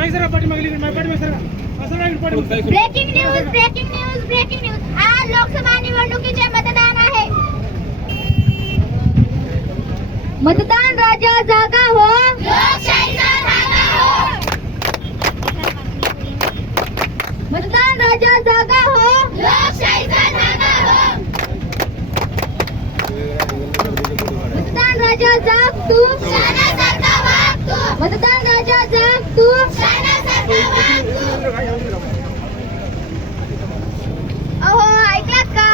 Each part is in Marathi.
मागे सरा पाठीमागे पाठीमागे सरा. असं नाही, पाठीमागे. Breaking news breaking news breaking news आज लोकसभा निवडणुकीचे मतदान आहे. मतदान राजा जागा हो. लोकशाहीचा धागा हो मतदान राजा जागा हो. लोकशाहीचा धागा हो मतदान राजा जाग तू. तू मतदान राजा जाग तू शानासारखा वाग तू अहो ऐकलात का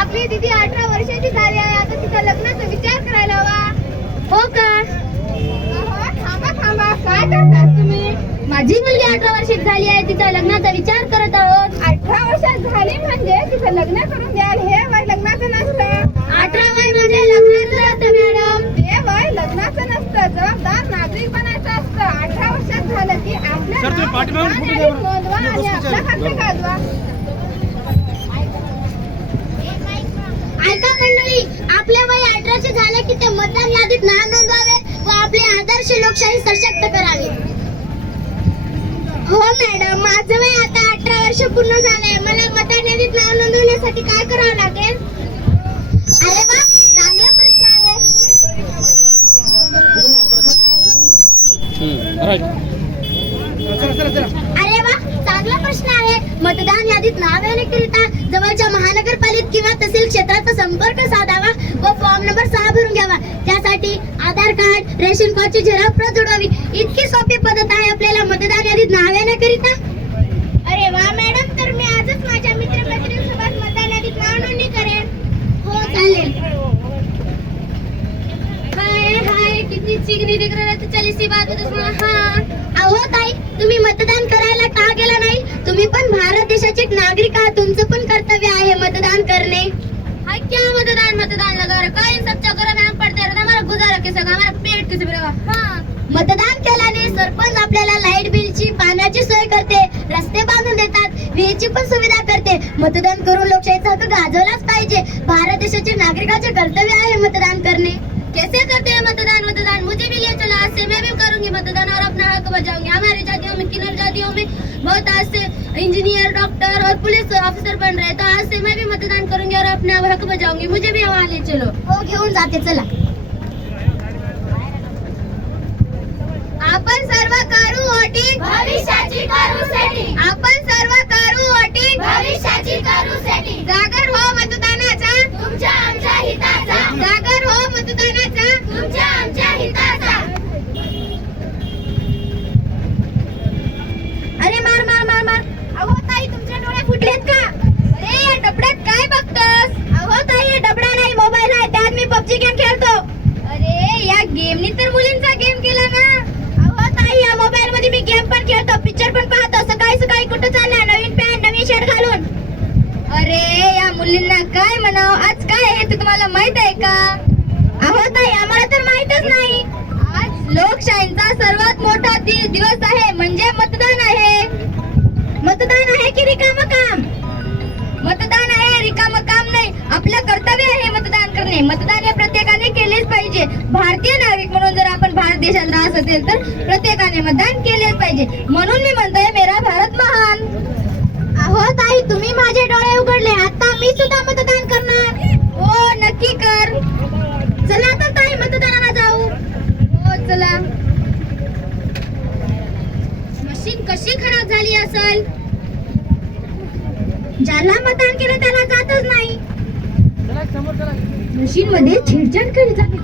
आपली दिदी अठरा वर्षाची झाली आहे आता तिचा लग्नाचा विचार करायला हवा हो का अहो, थांबा थांबा काय करतात तुम्ही माझी मुलगी अठरा वर्षाची झाली आहे तिचा लग्नाचा विचार करत आहोत. अठरा वर्षात झाली म्हणजे तिचं लग्न करून द्याल हे वय लग्नाचं नसतं. अठरा वय म्हणजे लग्नाचं असतं मॅडम. ते वय लग्नाचं नसतं जबाबदार नागरिक बनायचं असतं. अठरा वर्षात झालं की आपल्या. नोंदवा आणि आपला हक्क गाजवा. ऐका मंडळी आपल्या वय अठराशे झाले की ते मतदान यादीत नाव नोंदवावे व आपले आदर्श लोकशाही सशक्त करावे. हो मॅडम. माझं वय आता अठरा वर्ष पूर्ण झालंय. मला मतदान यादीत नाव नोंदवण्यासाठी काय करावं लागेल? अरे वा चांगला प्रश्न आहे. अरे वा चांगला प्रश्न आहे. मतदान यादीत नाव येण्याकरिता जवळच्या महानगरपालिक किंवा तहसील क्षेत्राचा संपर्क साधावा व फॉर्म नंबर सहा भरून घ्यावा. त्यासाठी आधार कार्ड रेशन कार्डची झेरॉक्स प्रत जोडावी. इतकी सोपी पद्धत आहे आपल्याला मतदान यादीत नाव येण्याकरिता अरे वा मॅडम तर मी आजच माझ्या मित्रमैत्रिणीसोबत मतदान यादीत नाव नोंदणी करेन. हो चालेल. हाय हाय कितनी चिकनी दिख रहा है तो चल इसी बात हाँ. अहो ताई तुम्ही मतदान करायला का गेला नाही? तुम्ही पण भारत देशाचे नागरिक आहात. तुमचं पण कर्तव्य आहे मतदान करणे. हाय क्या मतदान? मतदान लगा रखा इन सब चक्करों में हम पड़ते रहते हमारा गुजारा कैसे होगा हमारा पेट कैसे भरेगा हाँ। मतदान सरपंच आपल्याला लाइट बिलची पाण्याची सोय करते रस्ते बांधून देतात विहिरीची पण सुविधा करते. मतदान करून लोकशाहीचा हक्क गाजवलाच पाहिजे. भारत देशाचे नागरिकाचे कर्तव्य आहे मतदान करणे. कैसे करते हैं मतदान? मतदान मुझे भी लिए चला आज से मैं भी करूंगी मतदान हो हो और अपना हक बजाऊंगी हमारी जातियों में किन्नर जातियों में. बहुत आज से इंजीनियर डॉक्टर और पुलिस ऑफिसर बन रहे. तो आज से मैं भी मतदान करूंगी और अपना हक बजाऊंगी. मुझे भी वहाँ ले चलो. हो घेऊन जाते. चला आपण सर्व भविष्याची करू सेटिंग आपण सर्व करू वोटिंग भविष्याची करू सेटिंग जागर हो मतदानाचा तुमच्या आमच्या हिताचा जागर हो मतदानाचा तुमच्या आमच्या हिताचा अरे मार मार मार मार अहो ताई तुमचे डोळे फुटलेत का अरे या डबड्यात काय बघतोस अहो ताई हे डबडा नाही मोबाईल आहे त्यात मी पबजी गेम खेळतो अरे या गेमनी तर मुलींचा गेम केला ना अहो ताई या मोबाईल मध्ये मी गेम पण खेळतो पिक्चर पण पाहतो सकाळी सकाळी कुठं चाललाय नवीन पॅन्ट नवीन शर्ट घालून अरे या मुलींना काय म्हणाव आज काय आहे ते तुम्हाला माहीत आहे का? अहो ताई आम्हाला तर माहितच नाही. आज लोकशाहीचा सर्वात मोठा दिवस आहे. म्हणजे मतदान आहे. मतदान आहे की रिकाम काम? मतदान आहे रिकाम काम नाही. आपलं कर्तव्य आहे मतदान करणे. मतदान हे प्रत्येकाने केलेच पाहिजे. भारतीय नागरिक म्हणून जर आपण भारत देशात राहत असेल तर प्रत्येकाने मतदान केलेच पाहिजे. म्हणून मी म्हणतोय मेरा भारत महान. अहो ताई तुम्ही माझे डोळे उघडले आता मी सुद्धा मतदान करणार हो नक्की कर चला तर ताई मतदानाला जाऊ हो चला मशीन कशी खराब झाली असेल? ज्याला मतदान केलं त्याला जातच नाही. मशीन मध्ये छेडछाड केली जाते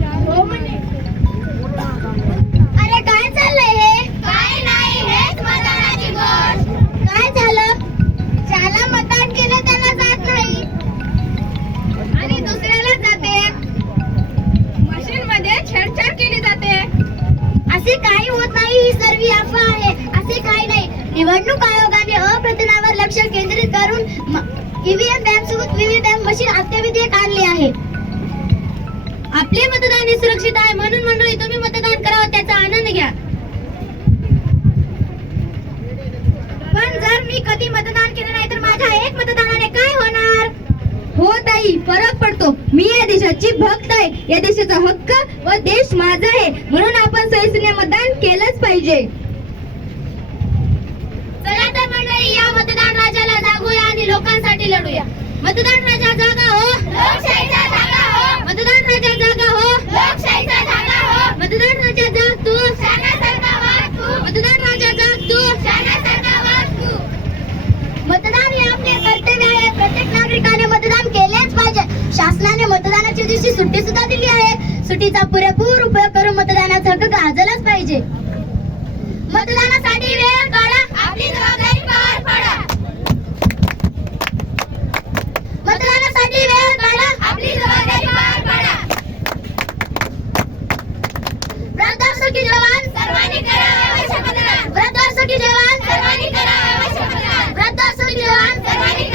ईव्हीएम बँक सोबत व्हीव्हीपॅट मशीन अत्यावश्यक आणले आहे. आपले मतदान हे सुरक्षित आहे म्हणून मंडळी तुम्ही मतदान करावं त्याचा आनंद घ्या. पण जर मी कधी मतदान केलं नाही तर माझ्या एक मतदानाने काय होणार? हो ताई फरक पडतो. मी या देशाची भक्त आहे. या देशाचा हक्क व देश माझा आहे. म्हणून आपण सहिष्णुने मतदान केलंच पाहिजे. मंडळी या मतदान राजाला जागूया. लोकांसाठी लढूया. मतदान राजा जागा हो. लोकशाहीचा जागा हो. मतदान राजा जागा हो. लोकशाहीचा जागा हो. मतदान राजा जाग तू. शाण्यासारखा वाग तू. मतदान राजा जाग तू. शाण्यासारखा वाग तू. मतदान हे आपले कर्तव्य आहे. प्रत्येक नागरिकाने मतदान केलेच पाहिजे. शासनाने मतदानाच्या दिवशी सुट्टी सुद्धा दिली आहे. सुट्टीचा पुरेपूर उपयोग करून मतदानाचा हक्क गाजलाच पाहिजे. मतदानासाठी वेळ जवान सर्वांनी करावे वृद्ध जवान सर्वांनी